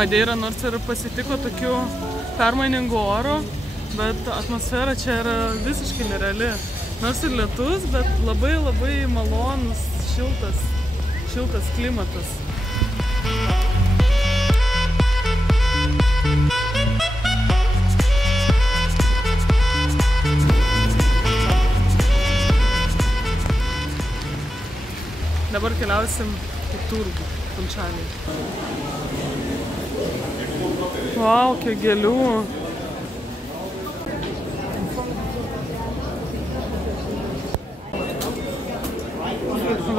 Madeira nors ir pasitiko tokiu permainingu oru, bet atmosfera čia yra visiškai nereali. Nors ir lietus, bet labai labai malonus, šiltas klimatas. Dabar keliausim į turgų Funchaliai. Vau, kiek gėlių.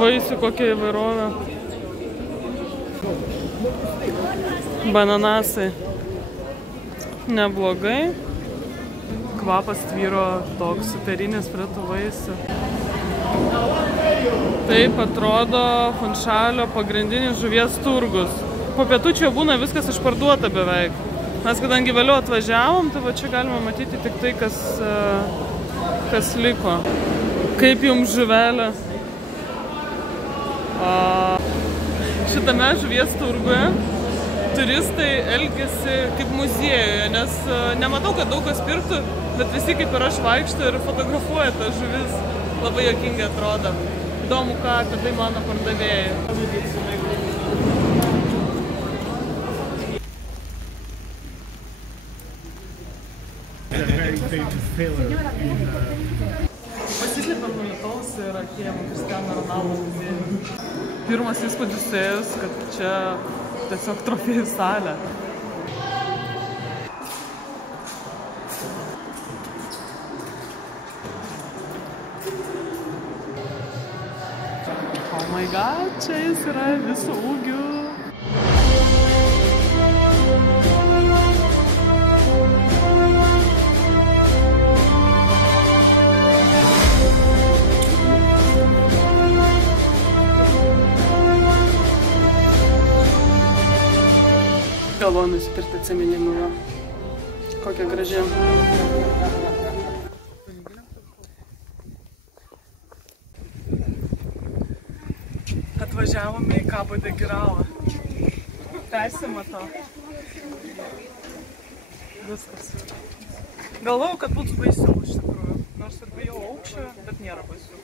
Vaisių kokia įvairovė. Bananasai. Neblogai. Kvapas tvyro toks superinis fritų vaisių. Taip atrodo Funchalio pagrindinis žuvies turgus. Po pietų čia būna viskas išparduota beveik. Mes kadangi vėliau atvažiavom, tai va čia galima matyti tik tai, kas liko. Kaip jums žuvelė? Šitame žuvies turguje turistai elgiasi kaip muziejuje, nes nematau, kad daug kas pirktų, bet visi kaip ir aš vaikšto ir fotografuoja tas žuvis. Labai juokingai atrodo. Įdomu, ką apie tai mano pardavėjai. Pasislėpėm nuo lietaus ir atėjom Cristiano Ronaldo muziejų. Pirmas įspūdis ėjus, kad čia tiesiog trofėjų salė. Oh my god, čia jis yra visų ūgių. Galvoju nusipirkti atsiminimų, va. Kokia graži. Atvažiavome į Cabo de Girao. Persimatau. Viskas. Galvojau, kad būtų baisiau iš tikrųjų. Nors ir bijau aukščio, bet nėra baisiau.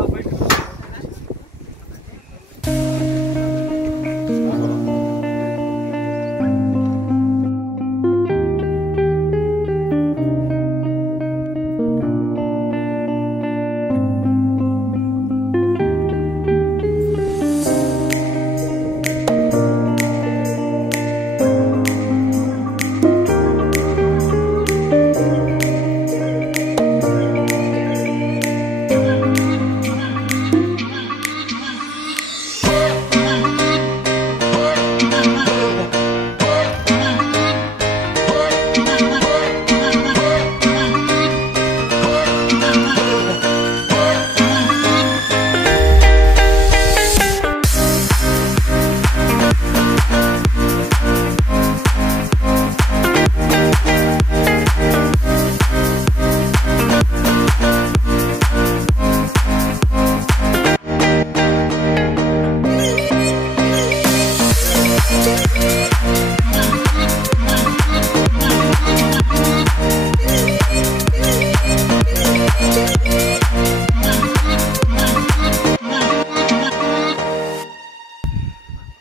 Labai gražu.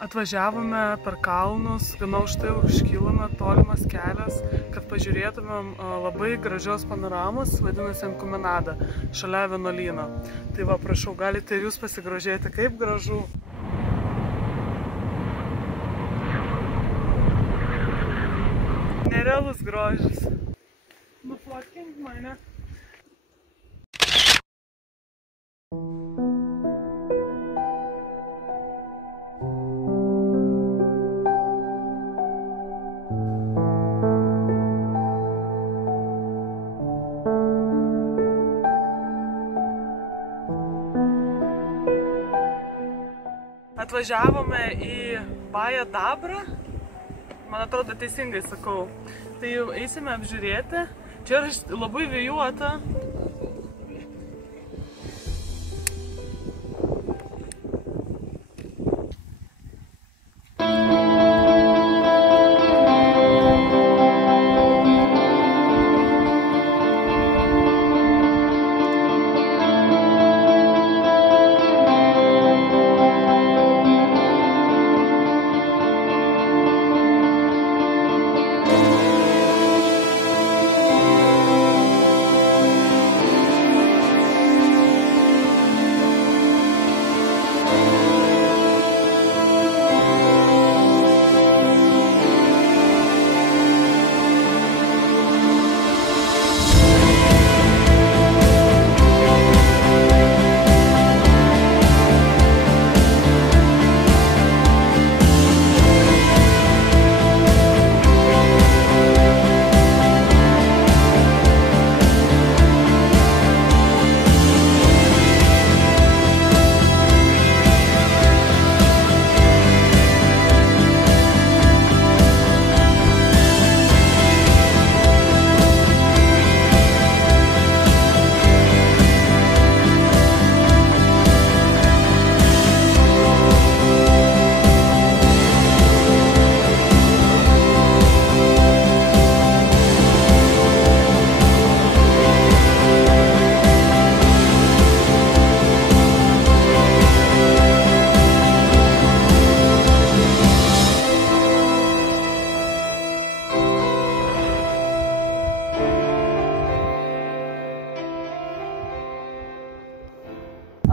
Atvažiavome per kalnus, gana aukštai užkilome, tolimas kelias, kad pažiūrėtumėm labai gražios panoramos, vadinasi Encumenada, šalia vienuolyno. Tai va, prašau, galite ir jūs pasigrožėti, kaip gražu. Nerealus grožis. Nufotkink mane. Atvažiavome į Baja Dabrą, man atrodo teisingai sakau. Tai jau eisime apžiūrėti. Čia yra labai vėjuota.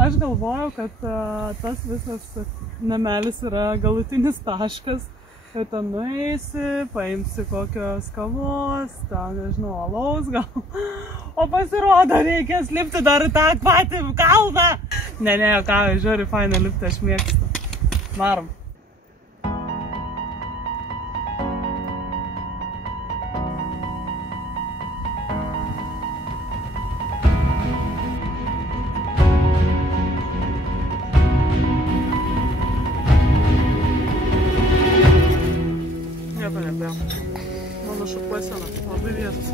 Aš galvoju, kad tas visas namelis yra galutinis taškas. Ir ten nueisi, paimsi kokios kavos, ten, nežinau, alaus gal. O pasirodo, reikės lipti dar tą patį kalną. Ne, ką, žiūri, faina lipti, aš mėgstu. Varom. Mano šukuosena, labai vietos.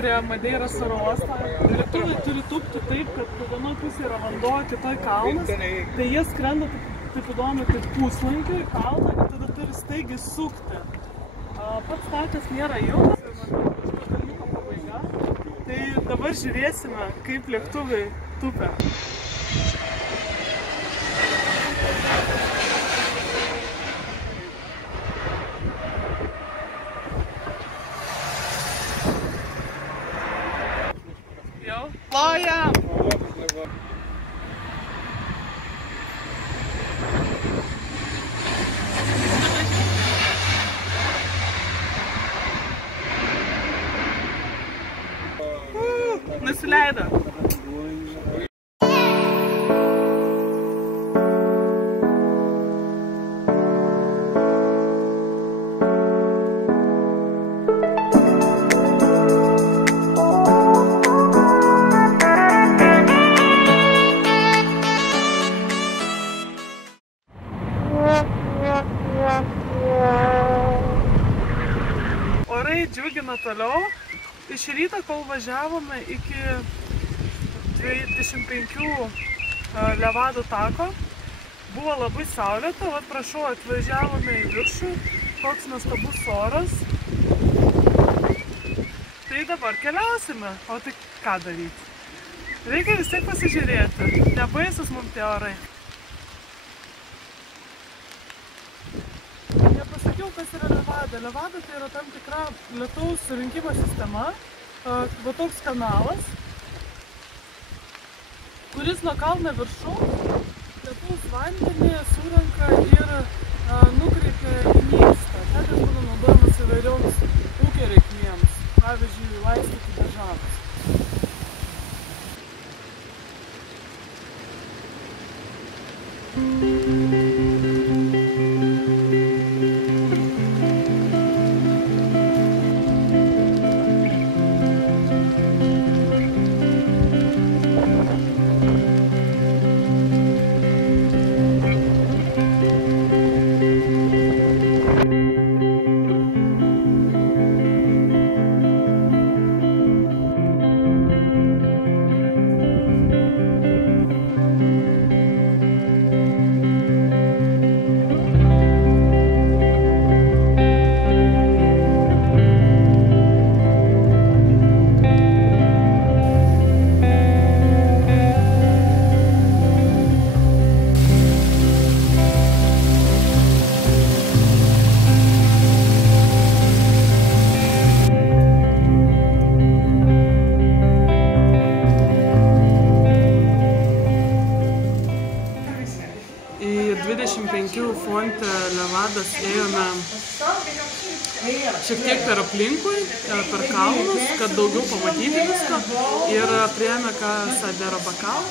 Prie Madeiros oro uosto. Lėktuvai turi tūpti taip, kad vienoje pusėje yra vanduo, kitoje kalnas. Tai jie skrenda taip įdomu, kaip puslankiu į kalną ir tada turi staigiai sukti. Pats takas nėra ilgas, kalniuko pabaiga. Tai dabar žiūrėsime, kaip lėktuvai tupia. Jau? Plojam! Nusileido. Orai džiugina toliau. Iš ryto, kol važiavome iki 25 Levadų tako, buvo labai saulėta, vat prašau, atvažiavome į viršų, koks nuostabus oras. Tai dabar keliausime, o tai ką daryti? Reikia vis tiek pasižiūrėti, nebaisus mums tie orai. Nepasakiau, kas yra Levada. Levada tai yra tam tikra lietaus surinkimo sistema, va toks kanalas, kuris nuo kalno viršaus lietaus vandenį surenka ir nukreipia į miestą. Ten jis būna naudojamas įvairioms ūkio reikmėms, pavyzdžiui, laistyti daržams. Į 25 fonte Levadas ėjome šiek tiek per aplinkui, per kalnus, kad daugiau pamatyti viską, ir priėjome Casadero Bacal.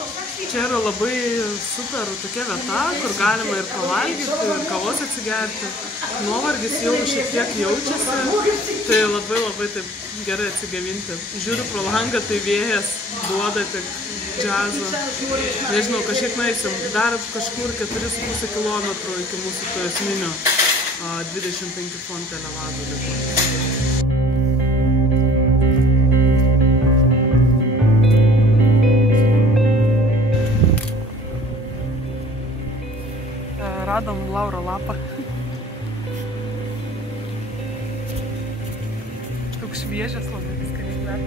Čia yra labai super tokia vieta, kur galima ir pavalgyti, ir kavos atsigerti. Nuovargis jau šiek tiek jaučiasi, tai labai taip gerai atsigavinti. Žiūriu pro langą, tai vėjas duoda tik džiazo. Nežinau, kažkiek nueisim dar kažkur 4,5 kilometrų iki mūsų to esminio 25 fonte Levadų liko. Radom lauro lapą. Toks šviežias labai viskas kvepia.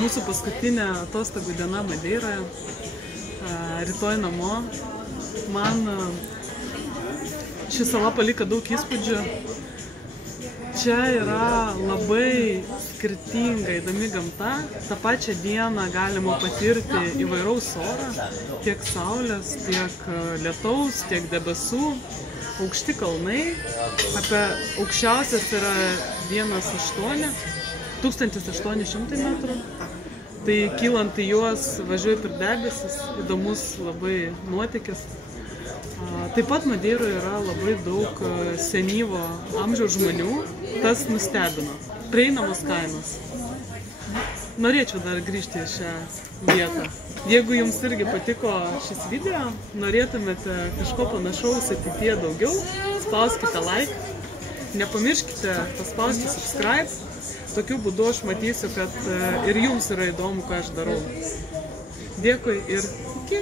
Mūsų paskutinė atostogų diena Madeiroje, rytoj namo. Man ši sala paliko daug įspūdžių. Čia yra labai skirtinga, įdomi gamta. Ta pačią dieną galima patirti įvairaus orą, tiek saulės, tiek lietaus, tiek debesų, aukšti kalnai. Apie aukščiausias yra 1800 metrų. Tai kylant į juos važiuoju per debesis, įdomus labai nuotykis. Taip pat Madeiroje yra labai daug senyvo amžiaus žmonių, tas nustebino. Prieinamos kainos. Norėčiau dar grįžti į šią vietą. Jeigu jums irgi patiko šis video, norėtumėte kažko panašaus ateityje daugiau, spauskite like, nepamirškite paspausti subscribe. Tokiu būdu aš matysiu, kad ir jums yra įdomu, ką aš darau. Dėkui ir iki.